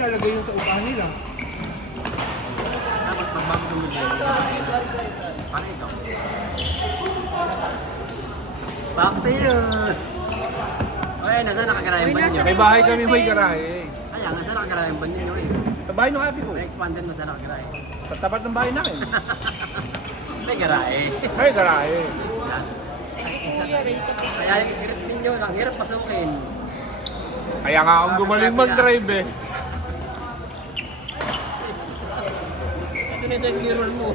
ilalagay yung sa upahan nila. Dapat pagbago ng mga paano ito? Back to you! Okay, nasa nakagarayan ba ninyo? May bahay kami may garahe. Kaya, nasa nakagarayan ba ninyo eh? Sa bahay ng ate ko. May expanded mo sa nakagarayan. Sa tapat ng bahay namin. May garahe. May garahe. Kaya yung script ninyo, ang hirap pasukin. Kaya nga akong gumaling mag-drive eh. Ito na sa mirror mo.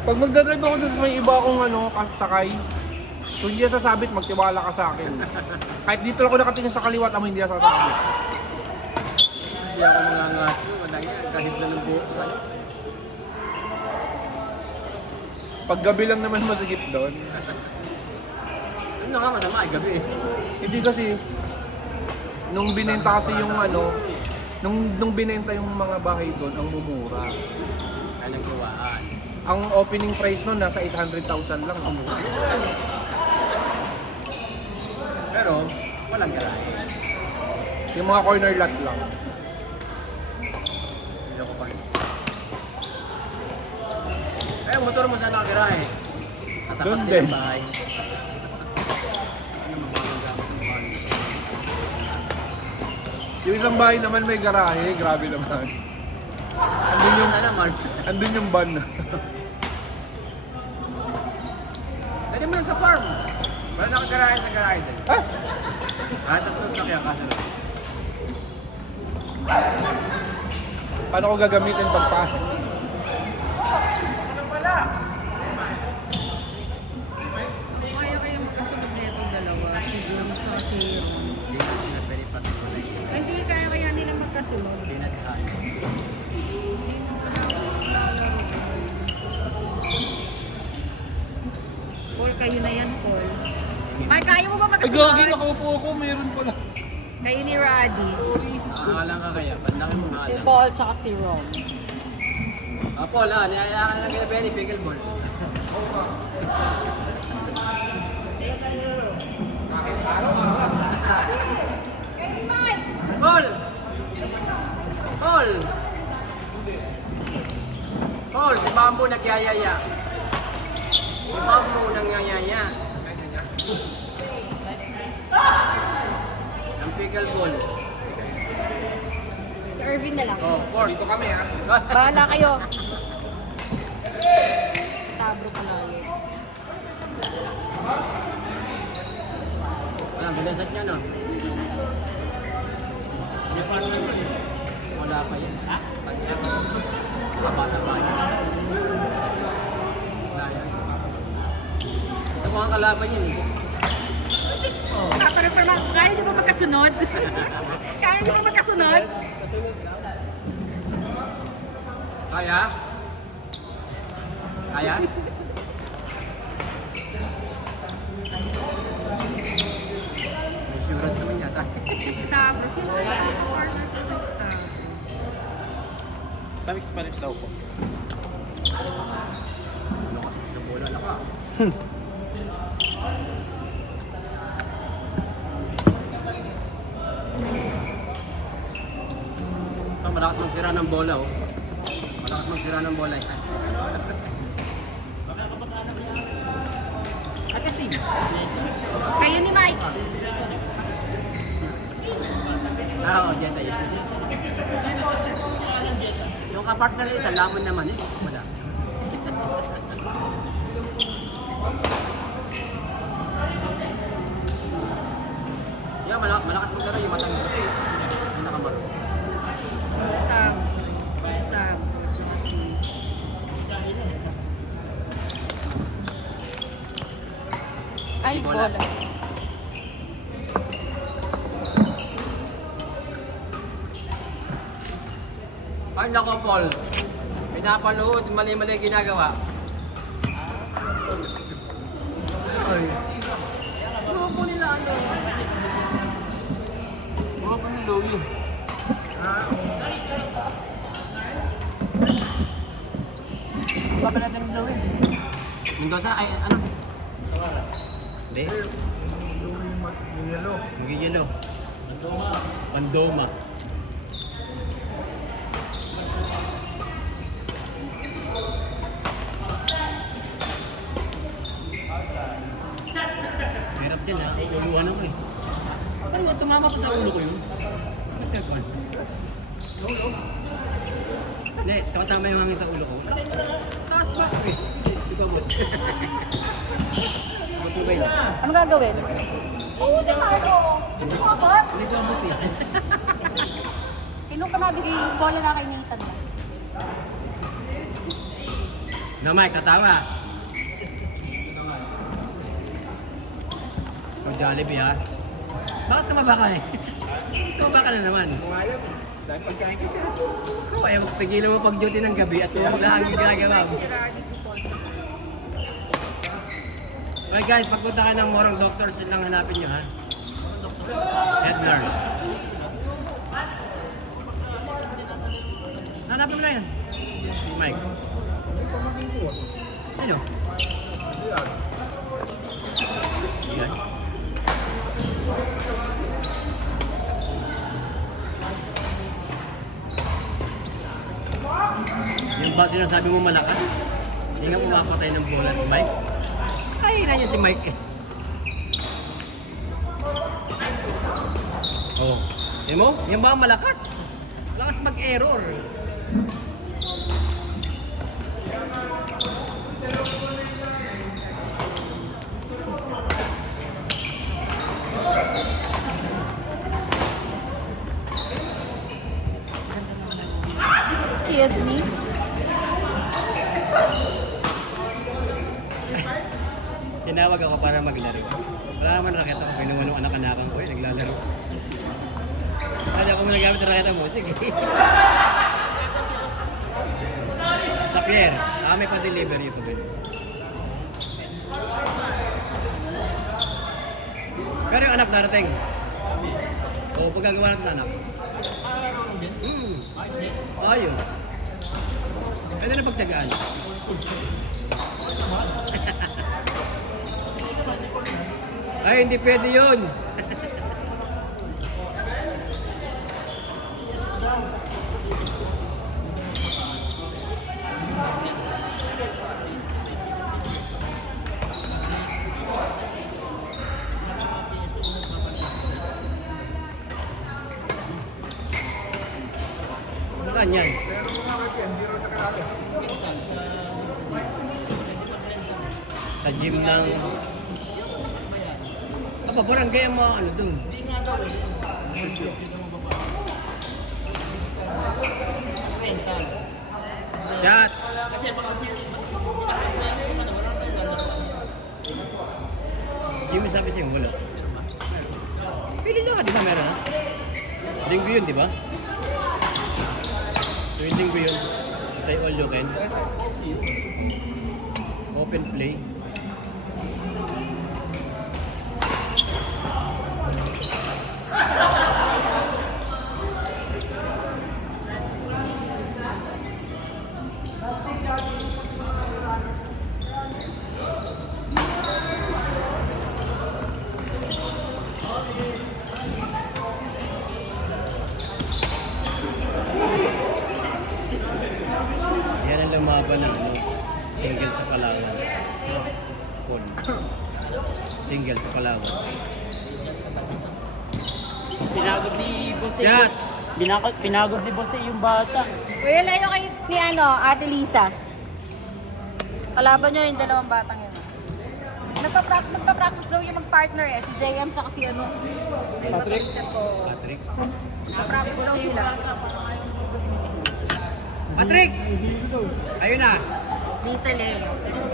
Pag magdadrive ako dun, may iba akong sakay. Kung hindi sasabit, magtiwala ka sa akin. Kahit dito ako nakatingin sa kaliwa, amo hindi sasabit. Hindi ako nangangaso. Wala yan. Kahit na ng buhok ko. Pag gabi lang naman masigit doon. Ano nga masama ay gabi eh. Hindi kasi, nung binenta kasi yung nung binenta yung mga bahay doon, ang mumura. Anong gawaan? Ang opening price nun, nasa 800,000 lang. Ang mura. Pero, walang garahe. Yung mga corner lot lang. Hindi ako pa rin. Eh, ang motor mo saan nakagarahe? Doon Tatapat din. ng bahay. Ano mabagong gamit ng bahay? Yung isang bahay naman may garahe, grabe naman. Ano naman? Andun yung van. Pwede mo lang sa farm. Wala nakagarahe sa garahe din. Ah! Kahit tatlong sakyan kasi lang. Paano ko gagamitin pagpasok? Kaya kayo magkasunod na itong dalawa, si Jun at si Ron. Hindi na sila pwede patuloy. Hindi kaya nila magkasunod. Hindi na kaya. Sino lalaro? Paul, kayo na yan, Paul. Ay, kaya mo ba Ay, magkasunod? gagi, nakaupo ako, mayroon pala. Kayo ni Roddy. Nakakalang ka kaya. Bandang mo Si nga. Paul tsaka si Ron. Paul, niyayaan lang kila Benny, pickleball. Paul! Paul! Paul, si Bamboo nagyayaya. Si Bamboo nagyayaya. Ang pickleball. Si Irvin na lang. Oh, Paul. Dito kami ha. Bahala kayo. Stabro Palayo. Walang bilasat niya, no? Wala pa yan. Ha? Kabata pa yan. Wala yan. Ito mga kalaban yun, eh. Kaya niyo ba magkasunod? Kaya niyo ba magkasunod? Kaya? Kaya? Insurance naman yata. Si Stabro. Sino yung partner ko ni Stabro? Tamix palit daw po. Ano kasi sa bola lang ka? Ito, malakas magsira ng bola, oh. Malakas magsira ng bola, eh. At kasi, Kayo ni Mike. oo, dyan tayo. Yung kapartner na isa, lamon naman, eh. Wala. Yan, malakas maglaro yung matang ito, eh. Yung nakamaro. Si Stabro. Si Stabro. Tsaka si... Ay, Bola. bola. Ay, nako, Paul. Pinapanood, mali-mali ginagawa. Ay. Grupo nila, ano? Grupo ni Louie. Ano pa natin ni Louie? Mendoza, ay, ano? Hindi. Yung yellow. Yung yellow. Pandoma. natin ha, uuluan ako eh. Pero tumama pa sa ulo ko yun. Nagkalpuan. Hindi, tama yung hangin sa ulo ko. Taas ba? Eh, di ko abot. Matubay na. Ano gagawin? Oo, di ba? Hindi ko abot. Hindi ko abot eh. Sino pa nabigay yung bola na kay Nathan? Na Mike, tatawa. O Jollibee ha. Bakit tumaba ka eh? Tumaba ka na naman. Alam, dahil pagkain kasi ako. Ikaw ay magpigilan mo pag-duty ng gabi at tulog lang ang ginagawa mo. Si Radi, si Paul. Okay guys, pagpunta ka ng Morong Doctors, lang hanapin nyo ha. Head nurse. Hanapin mo na yan. Si Mike. Ano? Yan. Yung ba sinasabi mo malakas? Hindi nga pumapatay ng bola si Mike. Ay, na niya si Mike eh. Oh. Yan mo? Yan ba ang malakas? Lakas mag-error. Excuse me? Tinawag ako para maglaro. Wala naman raket ako. Pinuha nung anak-anakan ko eh. Naglalaro. Kaya ako mo nagamit ng raket mo. Sige. Sa Pierre. May pa-deliver yung pagano. Pero yung anak darating. O, pagkagawa natin sa anak. Ayos. Pwede na pagtyagaan. Ay, hindi pwede yun. Saan yan? Sa gym ng... Aba, barangay ang mga ano dun. Shot! Jimmy sabi sa'yo, wala. Pili nyo ka, di ba meron ha? Linggo yun, di ba? Tuwing linggo yun. Say all you can. Open play. Yan ang lumaban ng ano, single sa Palawan. Paul. Single sa Palawan. Pinagod ni Bosse. Shot! Pinagod ni Bosse yung bata. Kuya, layo kayo ni Ate Lisa. Kalaban niyo yung dalawang batang yun. Nagpa-practice daw yung mag-partner eh. Si JM tsaka si Patrick. Patrick. Nagpa-practice daw sila. Patrick! Ayun na! Lisa Leo.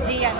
Gian.